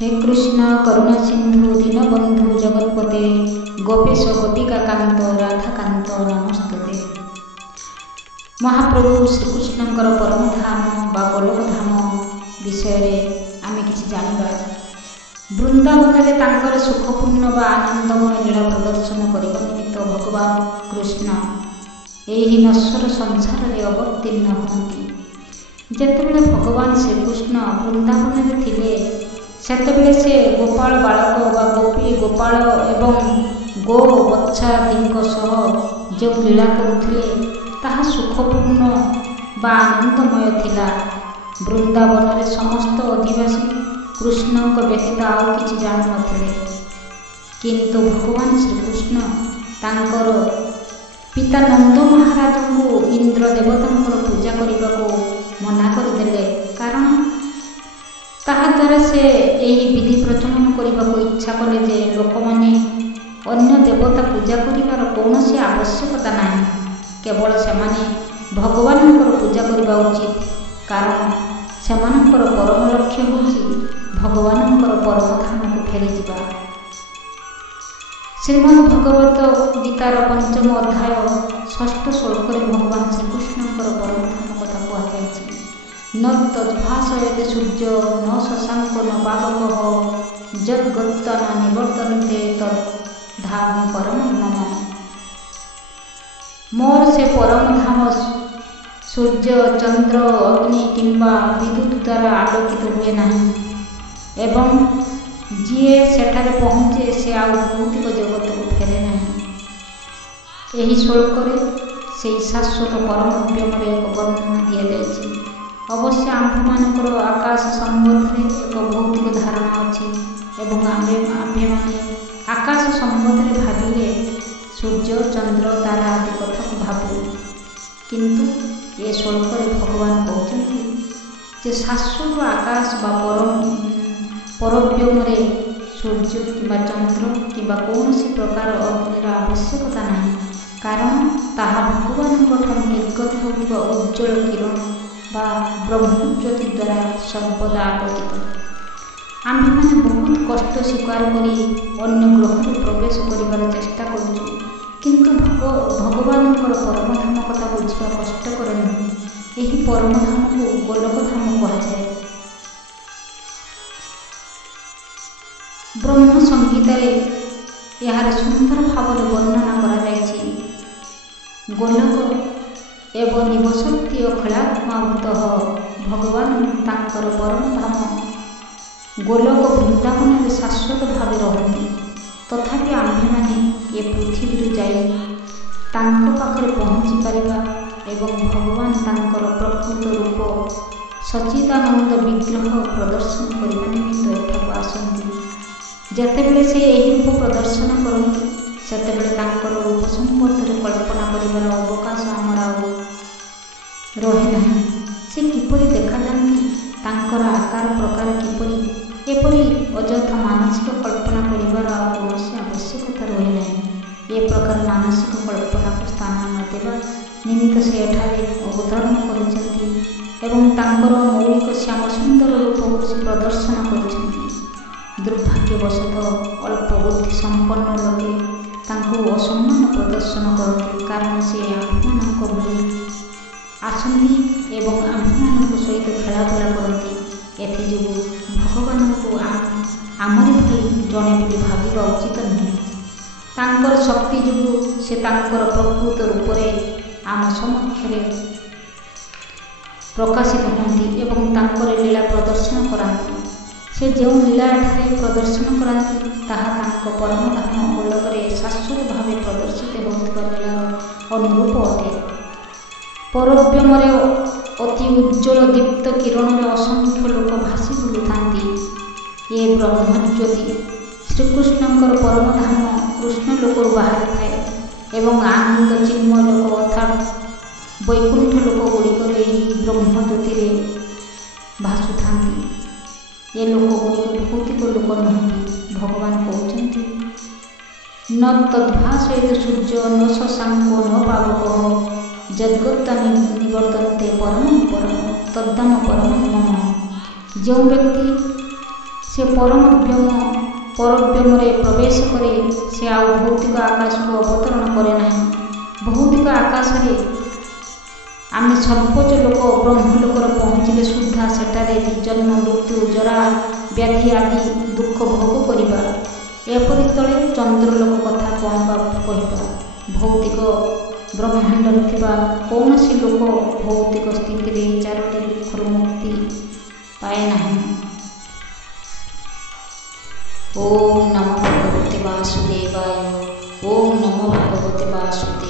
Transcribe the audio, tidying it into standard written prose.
हे कृष्ण करुणा सिंधु दीनबंधु जगत्पते गोपेश गोपिका कांत राधाकांत नमस्तते। महाप्रभु श्रीकृष्णଙ୍କର परम धाम ବା ଗୋଲକ ଧାମ ବିଷୟରେ ଆମେ କିଛି ଜାଣିବା। ବୃନ୍ଦାବନରେ ତାଙ୍କର ସୁଖପୂର୍ଣ୍ଣ ବା ଆନନ୍ଦମୟ ଲୀଳା ପ୍ରଦର୍ଶନ କରିବା ନିମିତ୍ତ ଭଗବାନ କୃଷ୍ଣ ଏହି ନଶ୍ୱର ସଂସାରରେ ଅବତୀର୍ଣ୍ଣ ହୁଅନ୍ତି। ଯେତେବେଳେ ଭଗବାନ ଶ୍ରୀକୃଷ୍ଣ ବୃନ୍ଦାବନରେ ଥିଲେ ସେତେବେଳେ ସେ ଗୋପାଳ ବାଳକ ବା ଗୋପୀ ଗୋପାଳ ଏବଂ ଗୋ ବତ୍ସାଦିଙ୍କ ସହ ଯେଉଁ ଲୀଳା କରୁଥିଲେ ତାହା ସୁଖପୂର୍ଣ୍ଣ ବା ଆନନ୍ଦମୟ ଥିଲା। ବୃନ୍ଦାବନରେ ସମସ୍ତ ଅଧିବାସୀ କୃଷ୍ଣଙ୍କ ବ୍ୟତୀତ ଆଉ କିଛି ଜାଣୁନଥିଲେ, କିନ୍ତୁ ଭଗବାନ ଶ୍ରୀକୃଷ୍ଣ ତାଙ୍କର ପିତା ନନ୍ଦ ମହାରାଜଙ୍କୁ ଇନ୍ଦ୍ର ଦେବତାଙ୍କର ପୂଜା କରିବାକୁ ମନା କରିଦେଲେ, କାରଣ ତାହାଦ୍ୱାରା ସେ ଏହି ବିଧି ପ୍ରଚଳନ କରିବାକୁ ଇଚ୍ଛା କଲେ ଯେ ଲୋକମାନେ ଅନ୍ୟ ଦେବତା ପୂଜା କରିବାର କୌଣସି ଆବଶ୍ୟକତା ନାହିଁ, କେବଳ ସେମାନେ ଭଗବାନଙ୍କର ପୂଜା କରିବା ଉଚିତ, କାରଣ ସେମାନଙ୍କର ପରମ ଲକ୍ଷ୍ୟ ହେଉଛି ଭଗବାନଙ୍କର ପରମଧାମକୁ ଫେରିଯିବା। ଶ୍ରୀମଦ୍ ଭଗବତ ଗୀତାର ପଞ୍ଚମ ଅଧ୍ୟାୟ ଷଷ୍ଠ ଶ୍ଲୋକରେ ଭଗବାନ ଶ୍ରୀକୃଷ୍ଣଙ୍କର ପରମଧାମ କଥା କୁହାଯାଇଛି। न तद्भासयते सूर्यो न शशाङ्को न पावकः यद्गत्वा न निवर्तन्ते तद्धाम परमं मम। मोर से परम धाम सूर्य चंद्र अग्नि किंबा विद्युत द्वारा आलोकित हुए नहीं एवं जिए सेठारे पहुँचे से आउ भौतिक जगत को फेरे नहीं। यही श्लोक से शाश्वत परम व्योमर एक वर्णना दिया जायछि। अवश्य आम्भेमानकर आकाश सम्बन्धरे एक भौतिक धारणा अच्छी एवं आम्भेमाने आकाश सम्बन्धरे भाविले सूर्य चंद्र तारा आदि कथा को भावु, किंतु ये श्लोक भगवान कहते जे शाश्वत आकाश बा परव्योमरे सूर्य किंबा चंद्र किंबा कौनसी प्रकार अग्निर आवश्यकता नहीं, कारण ताहा भगवान निर्गत होगा उज्ज्वल किरण बा ब्रह्मज्योति द्वारा सर्वदा आलोकित। आम्भेमाने बहुत कष्ट स्वीकार करी अन्य ग्रह प्रवेश कर चेष्टा करूँ, किंतु भगवानଙ୍କର परमधाम कथा बुझा कष्टकर नुहे। यही परमधाम को गोलक धाम कहुए। ब्रह्म संहितार यार सुंदर भाव वर्णना कराଯାଇଛି। गोलक एवं निवसती अखिलात्माभूत भगवान तांकर परम धाम गोलक वृंदावन में शाश्वत भाव रहती, तथापि आम्भेमाने ये पृथ्वी जाई तांको पाखरे पहुँची पारिबा एवं भगवान तांकर प्रकृत रूप सच्चिदानंद विग्रह प्रदर्शन करने निमित्त एठाकु आसନ୍ତି। जेतेबेले से यही रूप प्रदर्शन करती सेतेबेले तांकर रूप संबंधରେ कल्पना करिबार अवकाश आमर रहे नहीं। से किपरि देखा जाती, तांकर आकार प्रकार किपरि एपरि अजथा मानसिक कल्पना करिबार कौनसी आवश्यकता रहे नहीं। ये प्रकार मानसिक कल्पना को स्थान न देवा निमित्त से एठारे अवतरण करिसेंती एवं तांकर मौलिक श्याम सुंदर रूप को से प्रदर्शन करिसेंती। दुर्भाग्यवशतः अल्प बुद्धि संपन्न लोके तांको असम्मान प्रदर्शन करते, कारण से आम्भेमानଙ୍କ भଳି आसନ୍ତି एवं आम्भेमानଙ୍କ सहित खेलाबुला करती। एथियोगु भगवान को आमरी भली जड़े बोली भाविबा उचित नुहे। तांकर शक्ति जोगु से तांकर प्रकृत रूप में आम समक्षरे प्रकाशित होती एवं तांकर लीला प्रदर्शन कराती। से जो लीला एठारे प्रदर्शन कराती ताहा तांको परम धाम गोलकरे शाश्वत भाव प्रदर्शित होता लीलार अनुरूप अटे। परव्योमरे अति उज्ज्वल दीप्त किरण में असंख्य लोक भासी बुलुथांती। ये ब्रह्मज्योति श्रीकृष्णଙ୍କର परम धाम कृष्ण लोकରୁ बाहरी थाए एवं आनंद चिन्मय लोक अर्थात वैकुंठ लोक गुड़िकर यही ब्रह्मज्योति भासुथांती। ये लोक गुड़िक भौतिक लोक नुहति। भगवान कहते न तद्भासयते सूर्य न शशाङ्को न पावकः यद्गत्वा निवर्तन्ते परमं परम तद्धाम परमं मम। जो व्यक्ति ସେ ପରବ୍ୟୋମରେ ପ୍ରବେଶ କରେ। ସେ ଆଉ ଭୌତିକ ଆକାଶକୁ ଅବତରଣ କରେ ନାହିଁ। ଭୌତିକ ଆକାଶରେ ଆମେ ସର୍ବୋଚ୍ଚ ଲୋକ ବ୍ରହ୍ମଲୋକରେ ପହଞ୍ଚିଲେ ସୁଦ୍ଧା ସେଠାରେ ଜନ୍ମ ମୃତ୍ୟୁ ଜରା ବ୍ୟାଧି ଆଦି ଦୁଃଖ ଭୋଗ କରିବା। ଏପରି ତଳେ ଚନ୍ଦ୍ରଲୋକ କଥା କ'ଣ ବା କହିବା। ଭୌତିକ ବ୍ରହ୍ମାଣ୍ଡରେ ଥିବା କୌଣସି ଲୋକ ଭୌତିକ ସ୍ଥିତିରେ ଏହି ଚାରୋଟି ଦୁଃଖରୁ ମୁକ୍ତି ପାଏ ନାହିଁ। ଓମ୍ ନମୋ ଭଗବତେ ବାସୁଦେବାୟ। ଓମ୍ ନମୋ ଭଗବତେ ବାସୁଦେବାୟ।